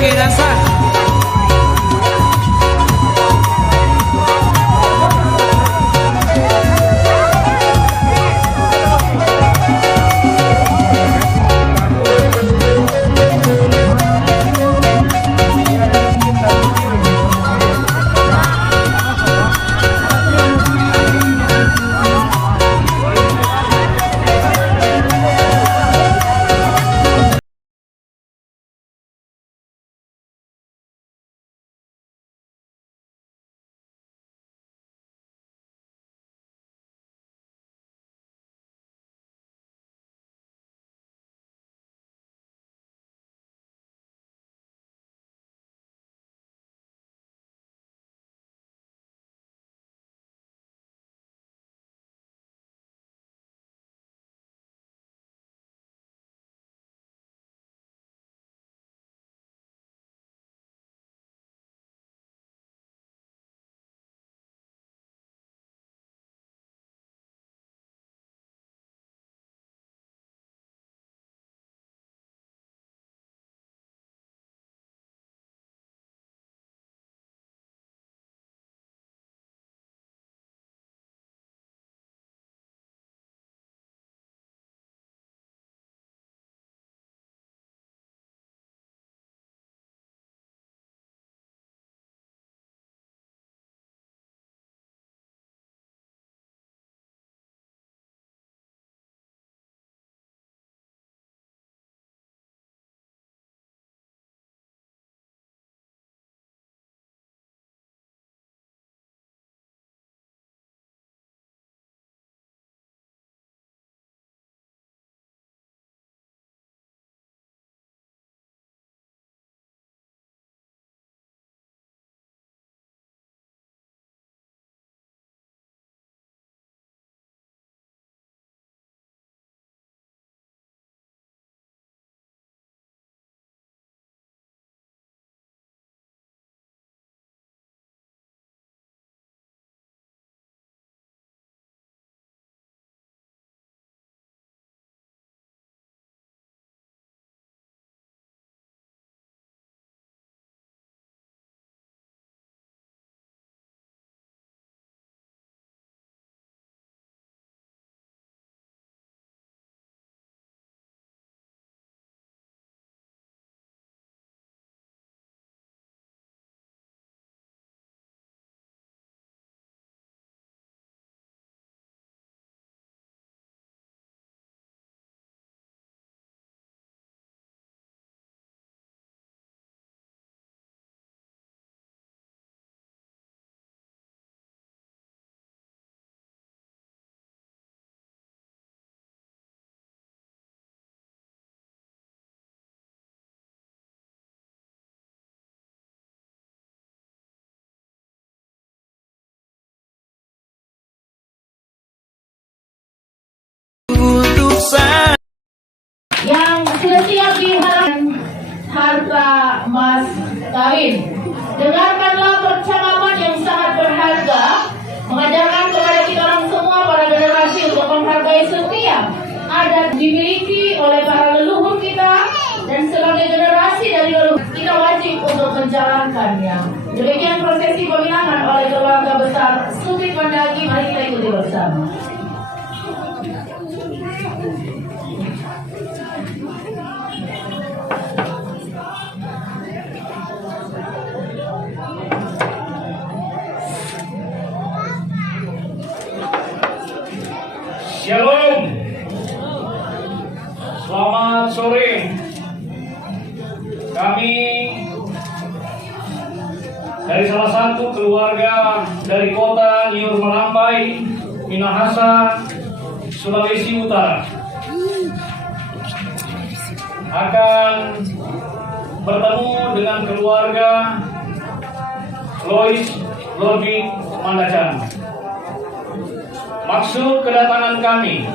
Oke, dan sah. Yang sudah siap diharapkan harta mas kawin. Dengarkanlah percakapan yang sangat berharga, mengajarkan kepada kita orang semua, para generasi, untuk menghargai setiap adat dimiliki oleh para leluhur kita, dan sebagai generasi dari leluhur kita wajib untuk menjalankannya. Demikian prosesi peminangan oleh keluarga besar Sutik Mandagi. Mari kita ikuti bersama. Shalom. Selamat sore. Kami dari salah satu keluarga dari kota Niur Melambai, Minahasa, Sulawesi Utara akan bertemu dengan keluarga Lois Lodwig Mandacan. Maksud kedatangan kami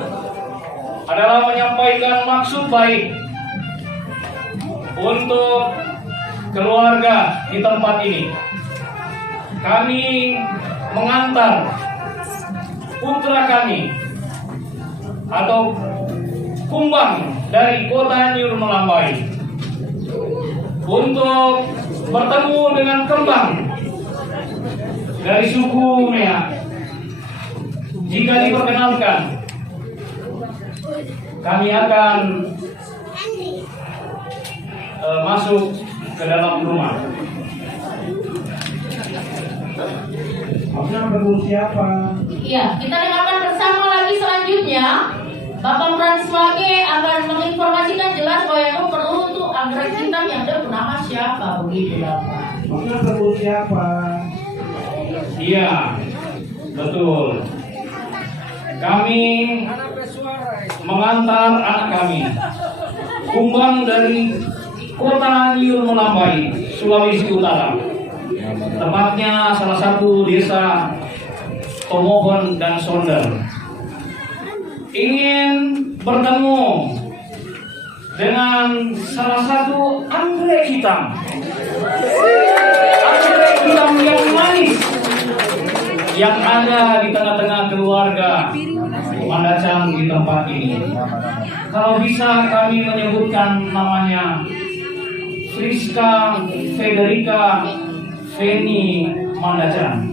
adalah menyampaikan maksud baik untuk keluarga di tempat ini. Kami mengantar putra kami atau kumbang dari kota Niur Melambai untuk bertemu dengan kembang dari suku Mea. Jika diperkenalkan, kami akan masuk ke dalam rumah. Maksudnya perlu siapa? Iya, kita dengarkan bersama lagi selanjutnya. Bapak Frans Wage akan menginformasikan jelas bahwa yang perlu untuk anggrek hitam yang ada bernama siapa, begitu Bapak. Maksudnya perlu siapa? Iya, betul. Kami mengantar anak kami kumbang dari kota Nyur Melambai, Sulawesi Utara. Tepatnya salah satu desa Tomohon dan Sonder. Ingin bertemu dengan salah satu anggrek hitam. Anggrek hitam yang manis yang ada di tengah-tengah keluarga Mandacang di tempat ini. Kalau bisa kami menyebutkan namanya Friska Federica Feni Mandacang.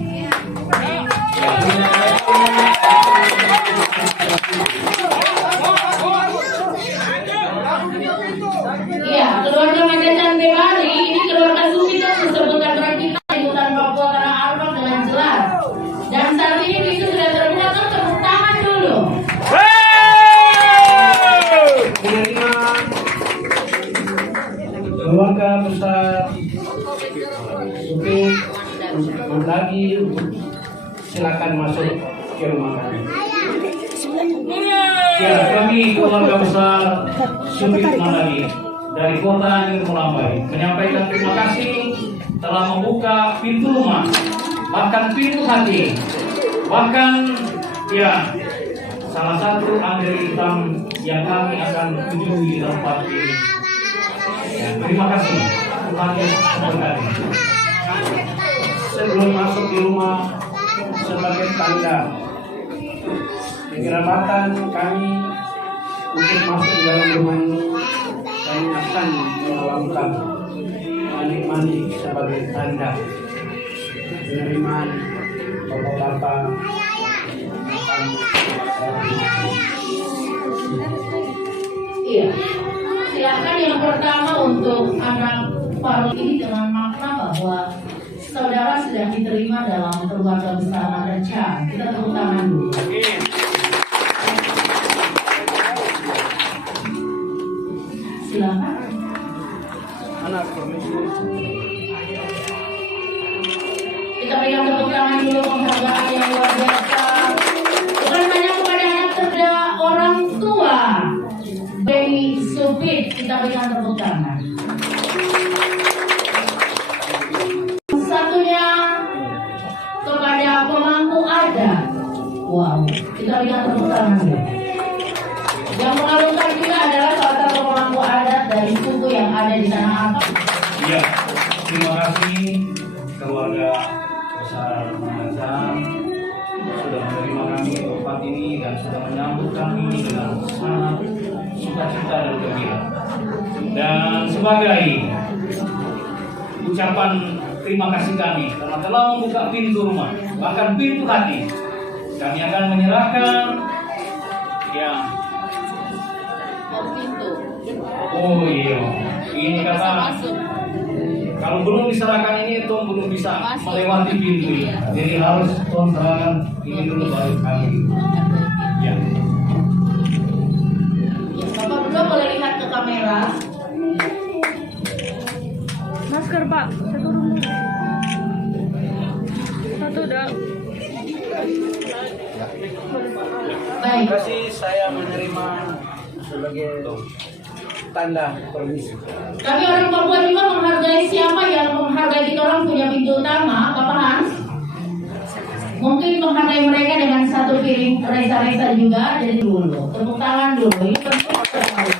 Iya, keluarga Mandacang Dewari ini keluarga suci yang disebutkan kita di hutan Papua Tanah Abang dengan jelas. Dan saat ini itu sudah terbuka, tepuk tangan dulu. Keluarga besar Supit Mandagi, silakan masuk ke rumah kami. Ya, kami keluarga besar Supit Mandagi dari kota Nyur Melambai menyampaikan terima kasih telah membuka pintu rumah, bahkan pintu hati, bahkan ya salah satu anggrek hitam yang kami akan kunjungi di tempat ini. Ya, terima kasih Tuhan Yesus memberkati. Sebelum masuk di rumah sebagai tanda kekerabatan kami untuk masuk di dalam rumah ini, kami akan melakukan mandi sebagai tanda penerimaan bapak-bapak. Iya. Silakan yang pertama untuk anak Farul ini dengan makna bahwa saudara sudah diterima dalam keluarga besar Mandacang. Kita tepuk tangan dulu. Silakan. Anak permisi. Kita berikan tepuk tangan dulu penghargaan yang luar biasa. Bukan hanya kepada anak terda orang tua Baby Supit, kita berikan tepuk tangan. Satunya kepada pemangku adat. Wow, kita berikan tepuk tangan dulu. Yang mengarungkan juga adalah salah satu pemangku adat dari suku yang ada di Tanah Abang. Ya, terima kasih keluarga besar Mandacang sudah menerima kami di tempat ini dan sudah menyambut kami dengan sangat sukacita dan gembira. Dan sebagai ucapan terima kasih kami karena telah membuka pintu rumah, bahkan pintu hati, kami akan menyerahkan ya. Oh iya, ini kata kalau belum diserahkan ini Tom belum bisa melewati pintu ini. Jadi harus Tom serahkan ini dulu baru kami. Ya. Bapak berdua boleh lihat ke kamera. Masker Pak, satu dulu. Satu udah. Baik. Terima kasih saya menerima sebagai tanda permisi. Kami orang Papua juga menghargai siapa yang menghargai kita orang punya pintu utama, Bapak Hans. Mungkin menghargai mereka dengan satu piring resa-resa juga, jadi dulu. Tepuk tangan dulu. Ini penting sekali.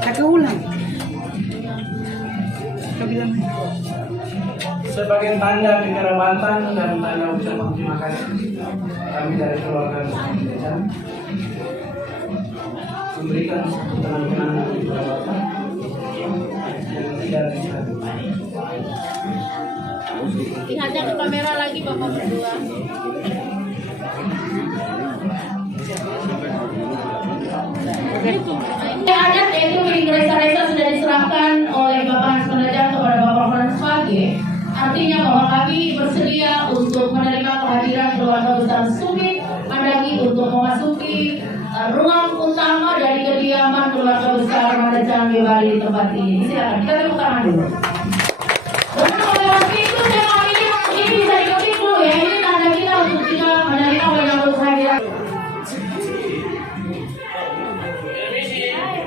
Kakak ulang. Kakak bilang. Sebagai tanda kekerabatan dan tanda ucapan terima kasih kami dari keluarga Mandacang memberikan kenang-kenangan kepada Bapak yang tidak bisa Lihatnya ke kamera lagi Bapak berdua. Adat yaitu milik resa-resa sudah diserahkan oleh Bapak Hans Panajam kepada Bapak Frans Fage. Artinya bahwa kami bersedia untuk menerima kehadiran keluarga besar Sumit Mandagi untuk memasuki ruang utama dari kediaman keluarga besar Mandajang Gebali di tempat ini. Silakan kita tepuk tangan dulu. Dengan melewati pintu yang ini bisa diketik dulu ya. Ini tanda kita untuk kita menerima menyambut kehadiran.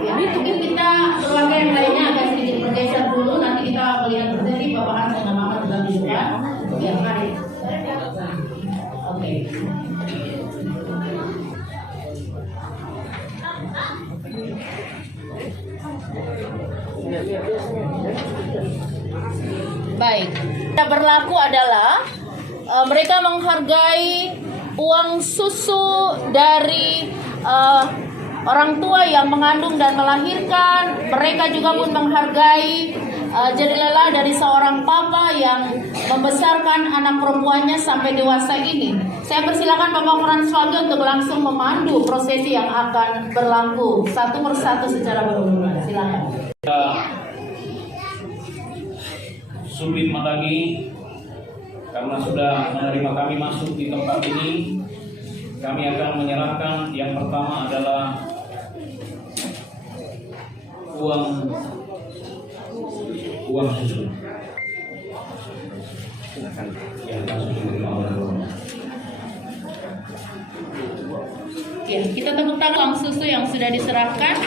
Ini mungkin kita keluarga yang lainnya akan sedikit bergeser dulu. Nanti kita melihat berdiri Bapak Hans dan Mama sudah di depan. Ya, mari. Oke. Baik. Yang berlaku adalah mereka menghargai uang susu dari orang tua yang mengandung dan melahirkan. Mereka juga pun menghargai jerilela dari seorang papa yang membesarkan anak perempuannya sampai dewasa ini. Saya persilakan Bapak Frans Fage untuk langsung memandu prosesi yang akan berlaku satu persatu secara berurutan. Silakan. Sumit Mandagi, karena sudah menerima kami masuk di tempat ini, kami akan menyerahkan yang pertama adalah uang susu. Ya, langsung diterima oleh Bapak. Ya, kita tepuk tangan uang susu yang sudah diserahkan.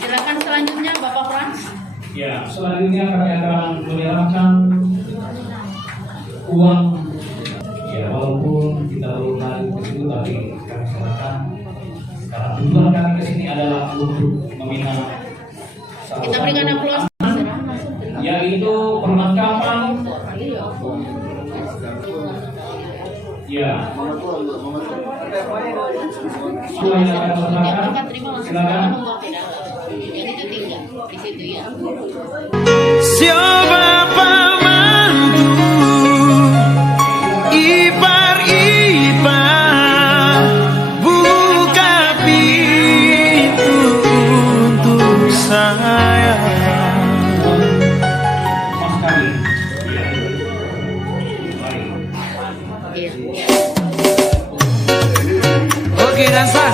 Silakan selanjutnya Bapak Frans. Ya, selanjutnya kami akan menyerahkan uang. Ya, walaupun kita belum naik ke situ, tapi kami serahkan. Karena tujuan kami ke sini adalah untuk membina Kita berikan aplaus. yaitu perlengkapan. Ya. Semua yang akan serahkan. Silakan. Yang itu tinggal di situ ya. Siapa pemandu ipar-ipar, buka pintu untuk saya. Mas kami. Oke, dansa.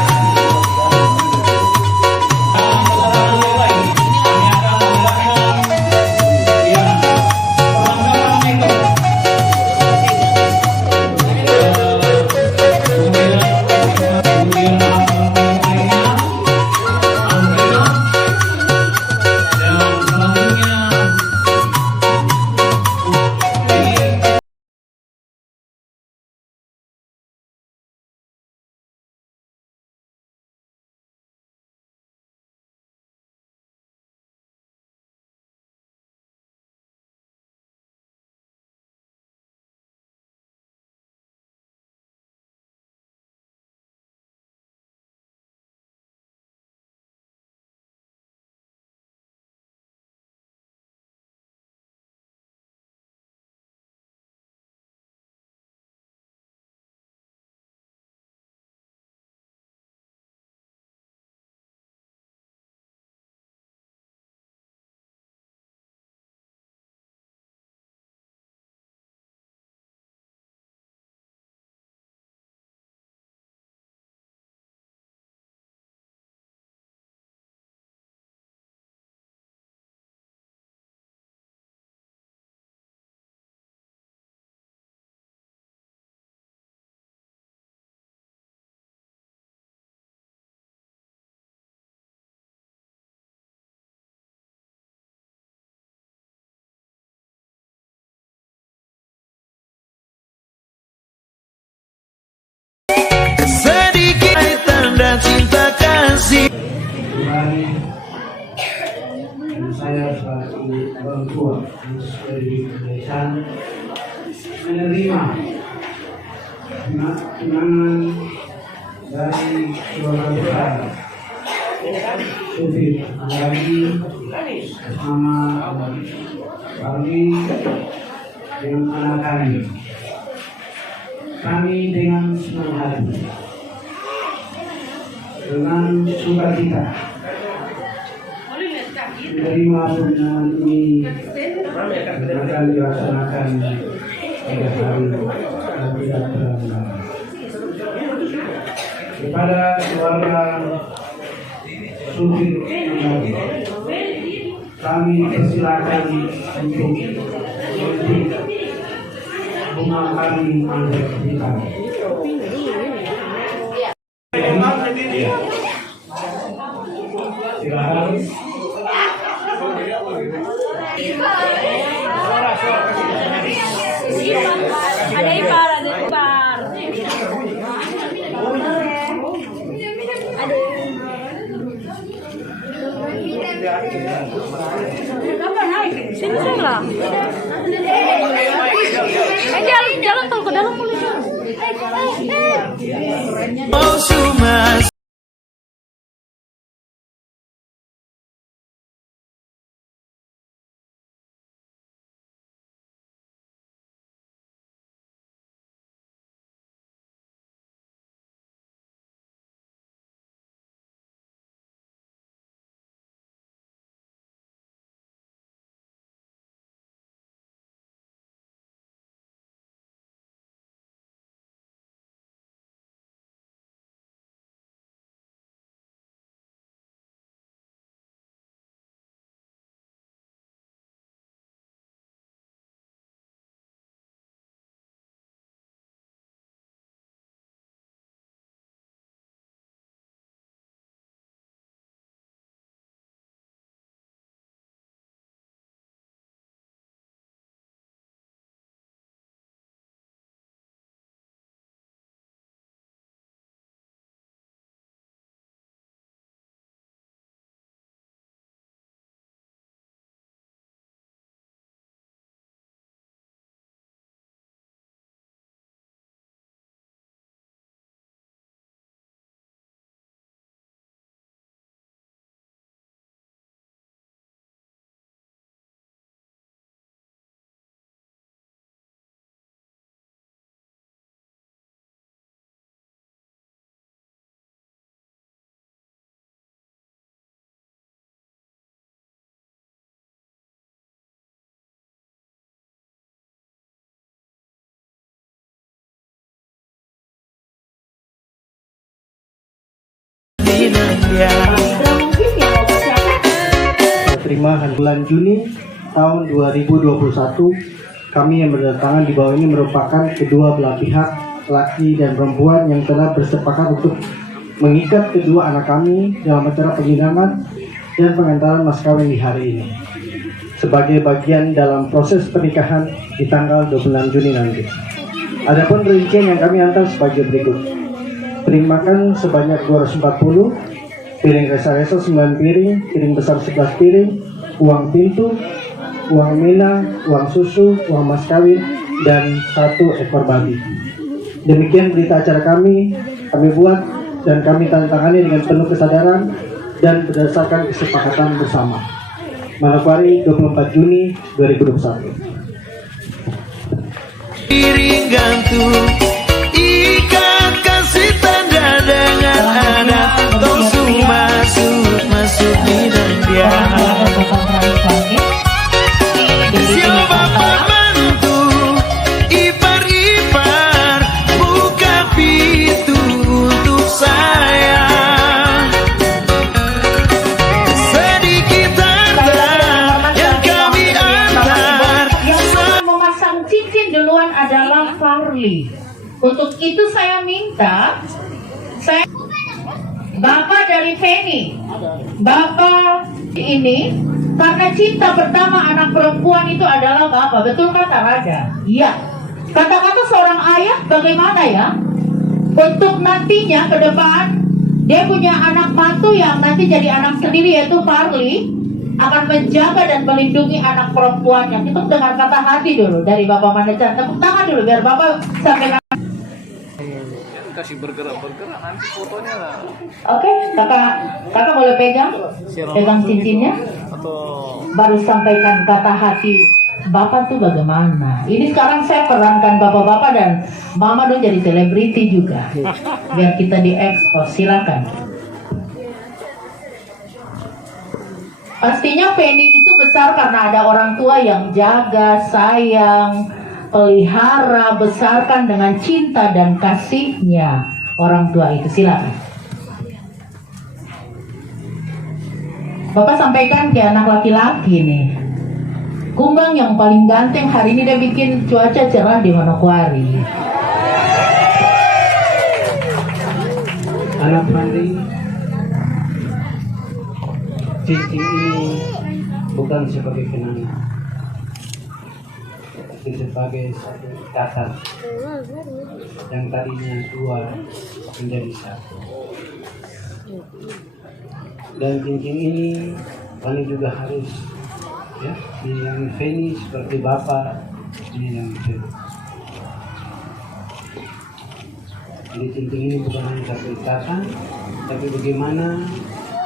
Cinta kasih. kembali dan saya sebagai orang tua dari desa menerima tunangan dari keluarga besar Sufit lagi bersama kami dengan anak kami dengan senang hati, dengan sukacita menerima pembinaan ini yang akan dilaksanakan pada hari yang tidak terlambat. Kepada keluarga Sufit kami persilakan untuk memetik bunga kami anggrek hitam. Silakan. Ada ipar, ada ipar. Kenapa naik? Sini lah. Jalan tol ke dalam polisi. Oh sumas Terima bulan Juni tahun 2021 kami yang berdatangan di bawah ini merupakan kedua belah pihak laki dan perempuan yang telah bersepakat untuk mengikat kedua anak kami dalam acara penginangan dan pengantaran mas kawin di hari ini sebagai bagian dalam proses pernikahan di tanggal 26 Juni nanti. Adapun rincian yang kami antar sebagai berikut. Piring makan sebanyak 240, piring resa-resa 9 piring, piring besar 11 piring, uang pintu, uang mina, uang susu, uang mas kawin, dan 1 ekor babi. Demikian berita acara kami buat dan kami tandatangani dengan penuh kesadaran dan berdasarkan kesepakatan bersama. Manokwari 24 Juni 2021. piring gantung ikat kasih tanda dengan anak langsung masuk di dan dia siapa pembantu ipar buka pintu untuk saya sedikit harta yang kami antar. Memasang cincin duluan adalah Farli. Untuk itu saya minta Bapak dari Feni, Bapak ini karena cinta pertama anak perempuan itu adalah Bapak, betul kata Raja? Iya. Kata-kata seorang ayah bagaimana ya? Untuk nantinya ke depan dia punya anak mantu yang nanti jadi anak sendiri yaitu Farli akan menjaga dan melindungi anak perempuannya. Kita dengar kata hati dulu dari Bapak Manajer. Tepuk tangan dulu biar Bapak sampaikan. kasih bergerak-bergerak nanti fotonya lah. Oke, kakak boleh pegang cincinnya. Atau Baru sampaikan kata hati Bapak tuh bagaimana. Ini sekarang saya perankan bapak-bapak dan mama dong jadi selebriti juga. Biar kita diekspos, silakan. Pastinya Penny itu besar karena ada orang tua yang jaga, sayang, pelihara, besarkan dengan cinta dan kasihnya orang tua itu. Silakan. Bapak sampaikan ke anak laki-laki nih. Kumbang yang paling ganteng hari ini dia bikin cuaca cerah di Manokwari. Anak Fandi, cincin ini bukan sebagai kenangan, tapi sebagai satu ikatan yang tadinya dua menjadi satu. Dan cincin ini Fandi juga harus yang Feni seperti Bapak ini yang Feni. Jadi cincin ini bukan hanya satu ikatan, tapi bagaimana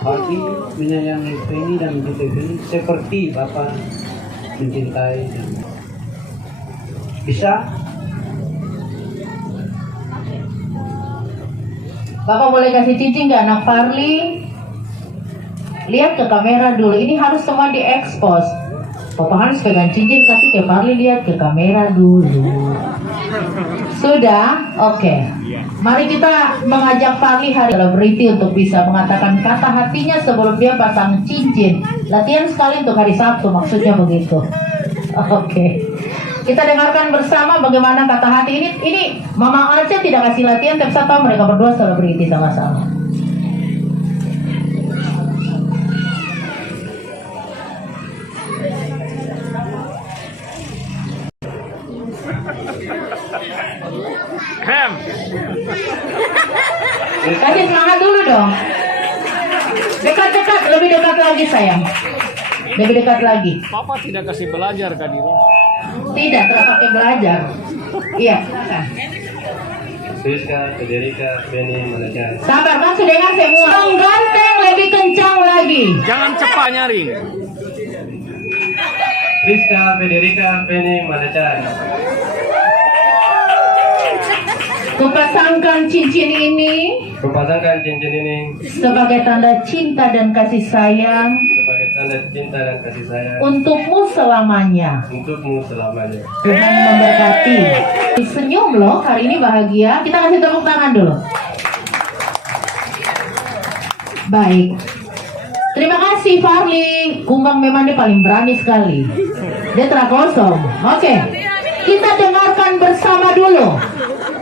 Fandi menyayangi Feni dan mencintai Feni seperti Bapak mencintai dan bisa. Bapak boleh kasih cincin ke anak Farli? Lihat ke kamera dulu, ini harus semua diekspos. Bapak harus pegang cincin, kasih ke Farli, lihat ke kamera dulu. Sudah? Oke. Mari kita mengajak Farli hari selebriti untuk bisa mengatakan kata hatinya sebelum dia pasang cincin. Latihan sekali untuk hari Sabtu, maksudnya begitu. Oke. Kita dengarkan bersama bagaimana kata hati ini. Mama Alca tidak kasih latihan, tapi saya tahu mereka berdua selebriti sama-sama. Kasih semangat dulu dong. Dekat-dekat, lebih dekat lagi sayang. Lebih dekat lagi. Papa tidak kasih belajar kan di rumah? Tidak, tidak pakai belajar. Iya, silakan. Rizka, Federica, Feni, Malaysia. Sabar, kan sudah dengar semua. Yang ganteng lebih kencang lagi. Jangan cepat nyaring. Rizka, Federica, Feni, Malaysia. Kupasangkan cincin ini Kupasangkan cincin ini sebagai tanda cinta dan kasih sayang sebagai tanda cinta dan kasih sayang untukmu selamanya. untukmu selamanya. Tuhan memberkati. Senyum loh, hari ini bahagia. Kita kasih tepuk tangan dulu. Baik. Terima kasih Farli. Kumbang memang dia paling berani sekali. Dia terkosong. Oke. Kita dengarkan bersama dulu.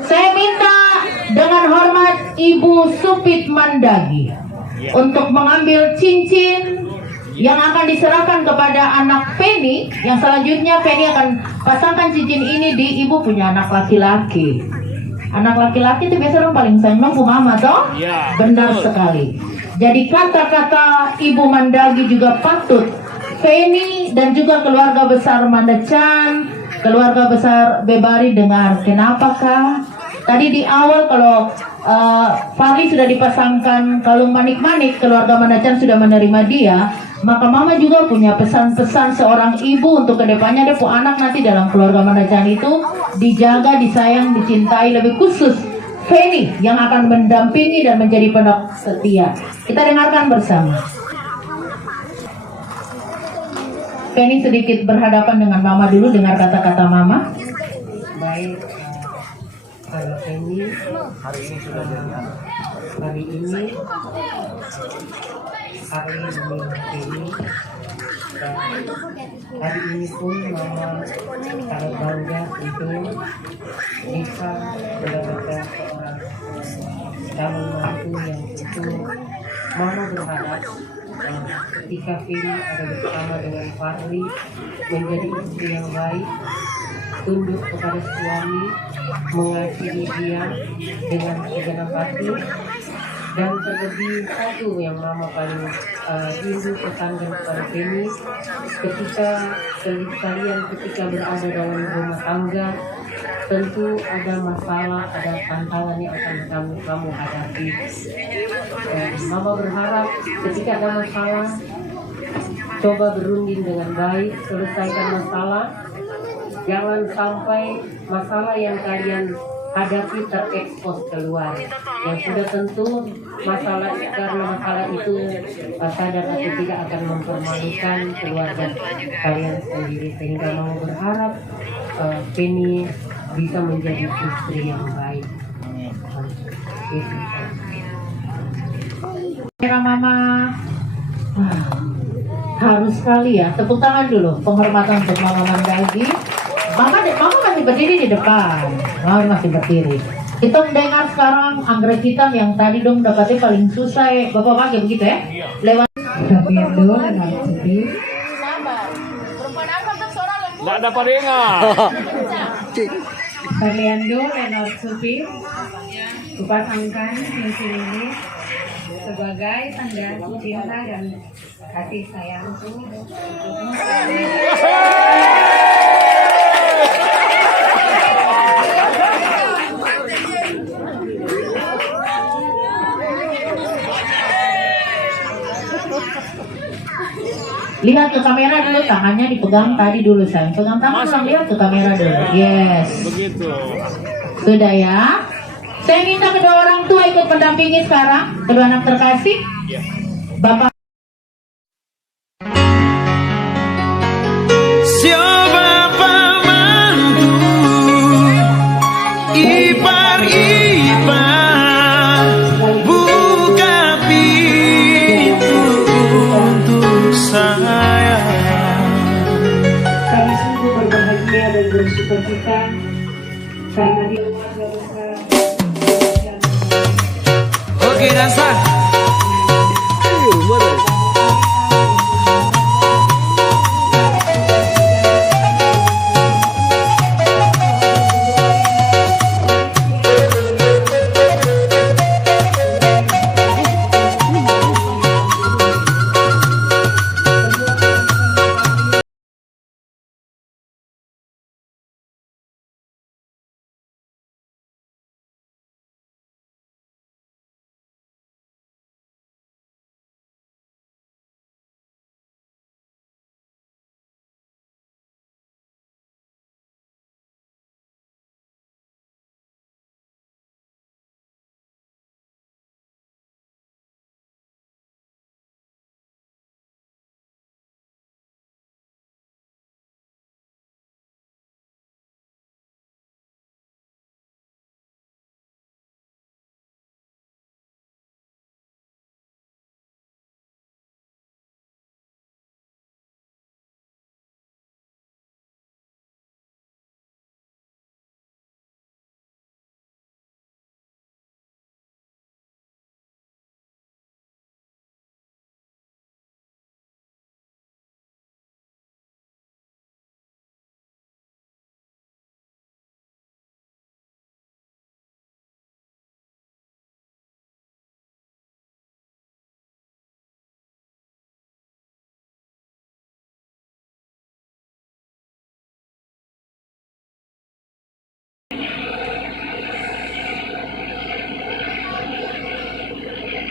Saya minta dengan hormat Ibu Supit Mandagi untuk mengambil cincin yang akan diserahkan kepada anak Penny. Yang selanjutnya Penny akan pasangkan cincin ini di ibu punya anak laki-laki. Anak laki-laki itu biasa orang paling sayang nunggu mama toh? Ya, Benar betul. sekali. Jadi kata-kata Ibu Mandagi juga patut Penny dan juga keluarga besar Mandachan, keluarga besar Bebari dengar. Kenapakah? Tadi di awal kalau Farli sudah dipasangkan kalung manik-manik, keluarga Mandachan sudah menerima dia, maka mama juga punya pesan-pesan seorang ibu untuk kedepannya dia punya anak nanti dalam keluarga Mandachan itu dijaga, disayang, dicintai, lebih khusus Feni yang akan mendampingi dan menjadi pendok setia. Kita dengarkan bersama. Feni sedikit berhadapan dengan mama dulu, dengar kata-kata mama. Baik, kalau ini hari ini sudah jadi anak. Hari ini hari ini pun mama sangat bangga itu bisa mendapatkan seorang calon mantu yang itu mama berharap ketika Feni ada bersama dengan Farli menjadi istri yang baik, tunduk kepada suami, mengasihi dia dengan segenap hati, Dan terlebih satu yang mama paling rindu pesankan kepada Penny, ketika kalian ketika berada dalam rumah tangga, tentu ada masalah, ada tantangan yang akan kamu hadapi. Mama berharap ketika ada masalah, coba berunding dengan baik, selesaikan masalah. Jangan sampai masalah yang kalian hadapi terekspos keluar. Yang sudah tentu karena masalah itu sadar atau tidak akan mempermalukan keluarga kalian sendiri. Sehingga mau berharap Penny bisa menjadi istri yang baik. Mama harus sekali ya, tepuk tangan dulu penghormatan untuk Mama Mandagi. Mama masih berdiri di depan. Mama masih berdiri. Kita mendengar sekarang anggrek hitam yang tadi dong dapatnya paling susah ya. Bapak pakai begitu ya? Lewat. Nggak dapat dengar. Fernando Leonard Supir kupasangkan cincin ini sebagai tanda cinta dan kasih sayangku untukmu. Lihat ke kamera dulu, tangannya dipegang tadi dulu sayang. Pegang tangan ulang, lihat ke kamera dulu. Yes. Begitu. Sudah ya. Saya minta kedua orang tua ikut mendampingi sekarang. Kedua anak terkasih. Bapak